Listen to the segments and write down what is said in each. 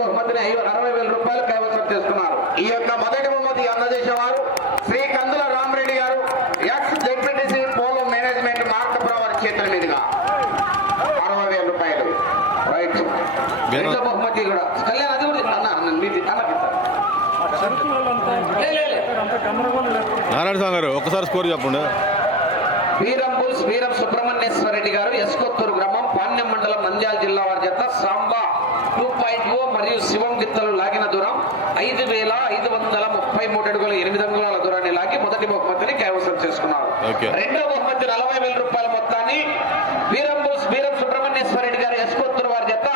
బహుమతిని 60,000 రూపాయలు కైవసం చేసుకున్నారు. ఈ యొక్క మొదటి బహుమతి అందజేసేవారు శ్రీ కందుల రామరెడ్డి గారు, ex ZPTC polo management Markapuram వారి చేతుల మీదుగా 60,000 రూపాయలు. రైట్. రెండో బహుమతి కూడా కళ్యాణ్ అది కూడా నారాయణ స్వామి గారు ఒక్కసారి స్కోర్ చెప్పండి. వీరం సుబ్రహ్మణ్యేశ్వర రెడ్డి గారు, ఎస్కొత్తూరు గ్రామం, పాణ్యం మండలం, నంద్యాల జిల్లా వారి చేత సాంబా 2.0 మరియు శివం గిత్తలు లాగిన దూరం 5,533 అడుగుల 8 అంగుళాల దూరాన్ని లాగి మొదటి బహుమతిని కైవసం చేసుకున్నారు. రెండో బహుమతి 40,000 రూపాయల మొత్తాన్ని వీరం సుబ్రహ్మణ్యేశ్వర రెడ్డి గారు, ఎస్కొత్తూరు వారి చేత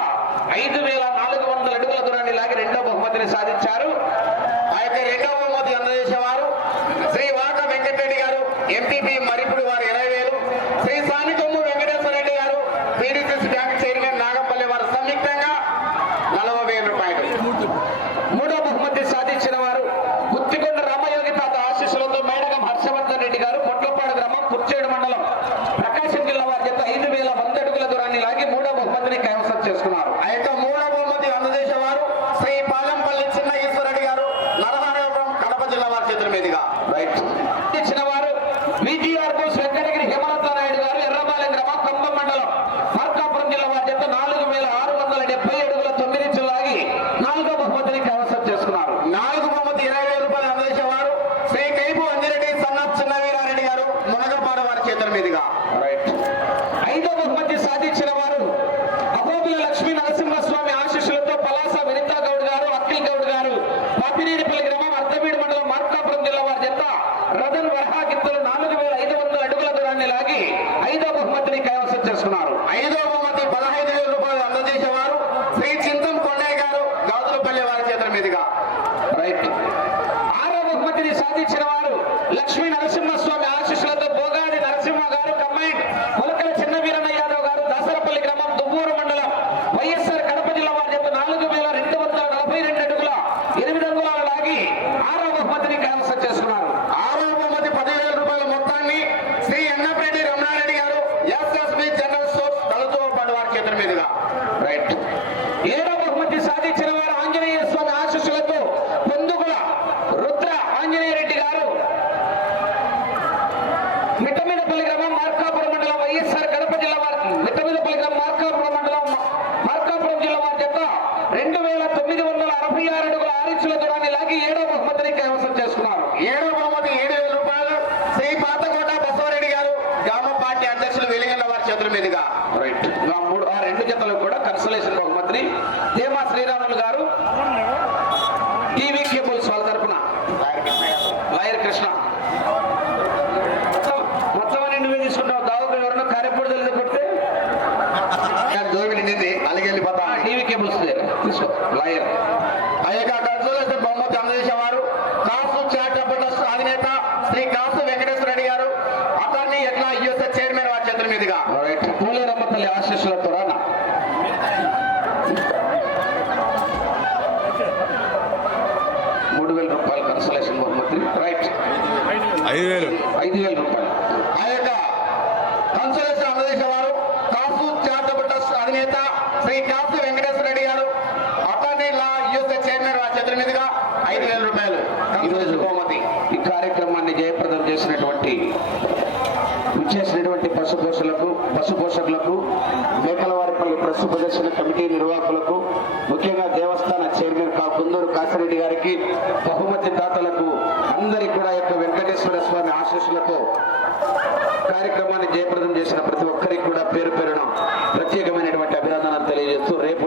5,400 అడుగుల దూరాన్ని లాగి రెండో బహుమతిని సాధించారు. ఆ యొక్క రెండవ బహుమతి అందజేసేవారు శ్రీ వాక వెంకటరెడ్డి గారు, ఎంపీపీ మరిపుడు వారు 20,000, శ్రీ సానికొమ్ము వెంకటేశ్వర రెడ్డి గారు, పీడీసీసీ బ్యాంక్ చైర్మన్ నాగంపల్లి వారు సంయుక్తంగా 40,000 రూపాయలు. మూడో బహుమతి సాధించిన వారు గుత్తికొండ రామయోగి తాత ఆశీస్సులతో మేడగం హర్షవర్ధన్ రెడ్డి గారు, పొట్లపాడు గ్రామం, కుర్చేడు మండలం, ప్రకాశం జిల్లా వారి చేత 5,100 అడుగుల దూరాన్ని లాగి మూడో బహుమతిని కైవసం చేసుకున్నారు. ఆ యొక్క మూడవ బహుమతి అందజేసేవారు శ్రీ పాలెంపల్లి చిన్న ఈశ్వరరెడ్డి గారు, నరహరపురం, కడప జిల్లా వారి చేతుల మీదుగా. రైట్. ఇచ్చిన వారు విజిఆర్ బోస్ వెంకటగిరి హేమలత నాయుడు గారు, ఎర్రబాలెం గ్రామం, ఖమ్మం మండలం, మార్కాపురం జిల్లా వారి చేత 4,670 అడుగుల 9 ఇంచులు లాగి నాలుగో బహుమతిని కైవసం చేసుకున్నారు. నాలుగు బహుమతి 20,000 రూపాయలు అందజేసేవారు శ్రీ కైపు అంజిరెడ్డి సన్నాఫ్ చిన్న వీరారెడ్డి గారు, మునగపాడు వారి చేతుల మీదుగా. రైట్. ఐదో బహుమతి సాధించిన వారు అపోబిల లక్ష్మీ నరసింహస్వామి ఆశీస్సులతో పలాస వినితా గౌడ్ గారు, అఖిల్ గౌడ్ గారు, పాపినేనిపల్లి గ్రామం, అర్ధవీడు మండలం, మార్కాపురం జిల్లా వారి చేత రతన్ వరహా గిత్తలు 4,500 అడుగుల దూరాన్ని లాగి ఐదో బహుమతిని కైవసం చేసుకున్నారు. ఐదో బహుమతి 15,000 రూపాయలు అందజేసేవారు శ్రీ చింతం కొండయ్య గారు, గాజులపల్లి వారి చేతుల మీదుగా. రైట్. ఆరో బహుమతిని సాధించిన వారు లక్ష్మీ నరసింహస్వామి ఆశీస్సులతో బోగాది నరసింహ గారు, కమ్మైండ్ మొలకల చిన్న వీరన్న యాదవ్ గారు, దాసరపల్లి గ్రామం, దువ్వూరు మండలం, వైఎస్ఆర్ కడప జిల్లా వారి చేత 4,242 అడుగుల 8 అంగుళాలు లాగి ఆరో బహుమతిని కైవసం చేసుకున్నారు. ఆరో బహుమతి 10,000 రూపాయల మొత్తాన్ని శ్రీ ఎన్నపరెడ్డి రమణారెడ్డి గారు, ఎస్ఎస్బి జనరల్ స్టోర్స్, దళితోపాడు వారి చేతుల మీదుగా. రైట్. ఏడో బహుమతి సాధించిన వారు ఆంజనేయ స్వామి ఆశీస్సులతో పొందుగుల రుద్ర ఆంజనేయ రెడ్డి గారు, మిట్టమీదపల్లి గ్రామం, మార్కాపురం మండలం, వైఎస్ఆర్ కడప జిల్లా వారి మిట్టమీదపల్లి గ్రామం, మార్కాపురం మండలం, మార్కాపురం జిల్లా వారి చేత 2,966 అడుగుల 6 ఇంచుల దూరాన్ని లాగి ఏడో బహుమతిని కైవసం చేసుకున్నారు. ఏడో బహుమతి 7,000 రూపాయలు శ్రీ పాతకోట బసవరెడ్డి గారు, గ్రామ పార్టీ అధ్యక్షులు వెలిగల్ల వారి చేతుల మీదుగా. రైట్. ఆ రెండు జతలు కూడా కన్సలేషన్ బహుమతిని దేమా శ్రీరాములు గారు, టీవీ కేబుల్స్ వాళ్ళ తరఫున లాయర్ కృష్ణ మొత్తం అన్ని నువ్వే తీసుకుంటావు. దావుకు ఎవరన్నా కార్యపూడి తెలియదు కొడితే దోవి నిండింది అలాగే వెళ్ళిపోతా. టీవీ కేబుల్స్ తీసుకో లాయర్. ఆ యొక్క కన్సోలేషన్ బహుమతి అందజేసేవారు కాసు చారిటబుల్ ట్రస్ట్ అధినేత శ్రీ కాసు వెంకటేశ్వర రెడ్డి గారు, అతన్ని ఎట్లా యుఎస్ఏ చైర్మన్ వారి చేతుల మీదుగా. రైట్. పూలేరమ్మ తల్లి ఆశీస్సులతో రానా 3,000 రూపాయలు కన్సలేషన్ బహుమతి. రైట్. 5,000 రూపాయలు. ఆ యొక్క కన్సోలేషన్ అందజేసేవారు కాసు చారిటబుల్ ట్రస్ట్ అధినేత శ్రీ కాసు వెంకటేశ్వర రెడ్డి గారు, అతన్ని యుఎస్ఏ చైర్మన్ వారి చేతుల మీదుగా 5,000 రూపాయలు ఈరోజు బహుమతి. ఈ కార్యక్రమాన్ని జయప్రదం చేసినటువంటి పశు పోషకులకు, మేకలవారిపల్లి పశు ప్రదర్శన కమిటీ నిర్వాహకులకు, ముఖ్యంగా దేవస్థాన చైర్మన్ కుందూరు కాసిరెడ్డి గారికి, బహుమతి దాతలకు అందరికీ కూడా యొక్క వెంకటేశ్వర స్వామి ఆశీస్సులతో కార్యక్రమాన్ని జయప్రదం చేసిన ప్రతి ఒక్కరికి కూడా పేరు పేరున ప్రత్యేకమైనటువంటి అభినందనలు తెలియజేస్తూ రేపు